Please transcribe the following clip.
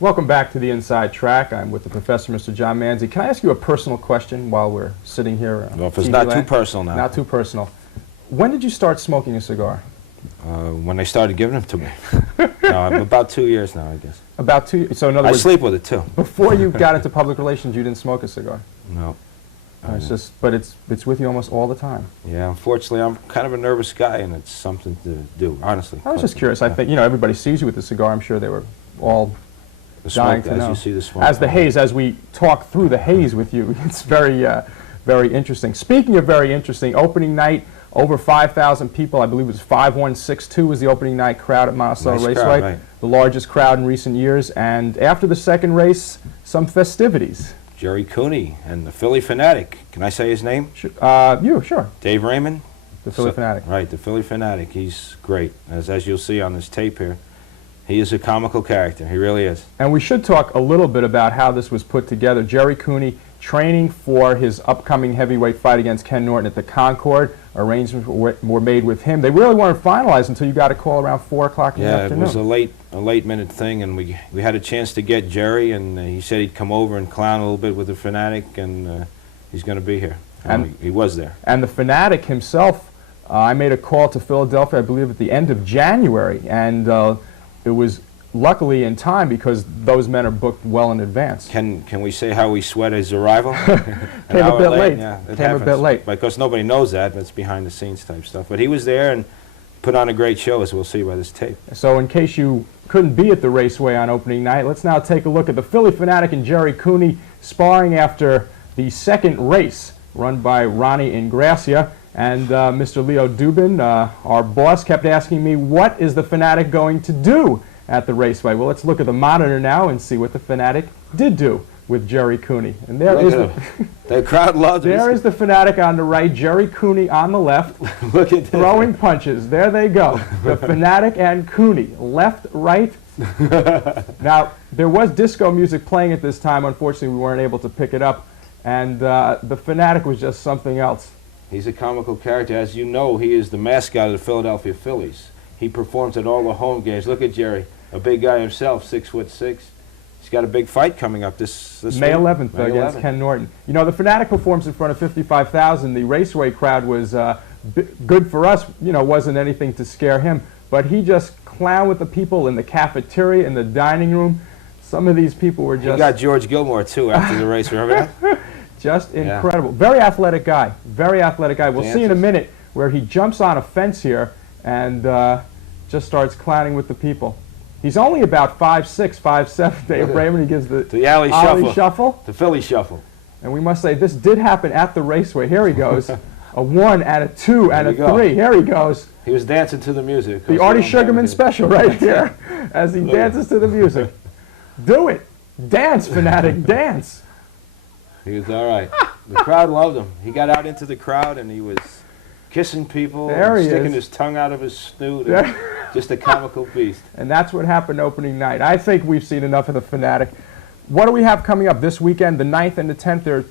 Welcome back to the Inside Track. I'm with the professor, Mr. John Manzi. Can I ask you a personal question while we're sitting here? Well, if it's not too personal now. Not too personal. When did you start smoking a cigar? When they started giving them to me. No, about 2 years now, I guess. About 2 years. So in other words, I sleep with it too. Before you got into public relations, you didn't smoke a cigar. No. But it's with you almost all the time. Yeah, unfortunately, I'm kind of a nervous guy, and it's something to do, honestly. I was just curious. I think everybody sees you with the cigar. I'm sure they were all dying to know. As you see the smoke. As the haze, as we talk through the haze with you, it's very, very interesting. Speaking of very interesting, opening night, over 5,000 people. I believe it was 5162 was the opening night crowd at Monticello Raceway. Crowd, right. The largest crowd in recent years. And after the second race, some festivities. Gerry Cooney and the Phillie Fanatic. Can I say his name? Sure. Dave Raymond. The Phillie Fanatic. Right, the Phillie Fanatic. He's great. As you'll see on this tape here, he is a comical character. He really is. And we should talk a little bit about how this was put together. Gerry Cooney training for his upcoming heavyweight fight against Ken Norton at the Concord. Arrangements were made with him. They really weren't finalized until you got a call around 4 o'clock in the afternoon. Yeah, it was a late minute thing, and we had a chance to get Gerry, and he said he'd come over and clown a little bit with the Fanatic, and he's going to be here. And he was there. And the Fanatic himself, I made a call to Philadelphia, I believe, at the end of January, and it was luckily in time because those men are booked well in advance. Can we say how we sweat his arrival? Came a bit late. Yeah, Came a bit late. Because nobody knows that. That's behind the scenes type stuff. But he was there and put on a great show, as we'll see by this tape. So in case you couldn't be at the Raceway on opening night, let's now take a look at the Phillie Fanatic and Gerry Cooney sparring after the second race run by Ronnie Ingracia. And Mr. Leo Dubin, our boss, kept asking me, what is the Fanatic going to do at the Raceway? Well, let's look at the monitor now and see what the Fanatic did do with Gerry Cooney. And there is the crowd loved it. There is the Fanatic on the right, Gerry Cooney on the left. Look at that. Throwing punches. There they go. The Fanatic and Cooney, left, right. Now, there was disco music playing at this time. Unfortunately, we weren't able to pick it up. And the Fanatic was just something else. He's a comical character. As you know, he is the mascot of the Philadelphia Phillies. He performs at all the home games. Look at Gerry, a big guy himself, 6'6". He's got a big fight coming up this May week. 11th against Ken Norton. You know, the Fanatic performs in front of 55,000. The Raceway crowd was good for us. You know, wasn't anything to scare him. But he just clowned with the people in the cafeteria, in the dining room. Some of these people were just... He got George Gilmore, too, after the race. Remember that? Just incredible. Yeah. Very athletic guy. Very athletic guy. We'll see in a minute where he jumps on a fence here and just starts clowning with the people. He's only about 5'6", 5'7". Dave Raymond, he gives the alley shuffle. The Philly shuffle. And we must say, this did happen at the Raceway. Here he goes. A 1 and a 2 and a 3. Here he goes. He was dancing to the music. The Artie Sugarman special right here as he dances to the music. Do it. Dance, Fanatic, dance. He was all right. The crowd loved him. He got out into the crowd and he was kissing people, and sticking his tongue out of his snoot. And just a comical beast. And that's what happened opening night. I think we've seen enough of the Fanatic. What do we have coming up this weekend, the 9th and the 10th? There are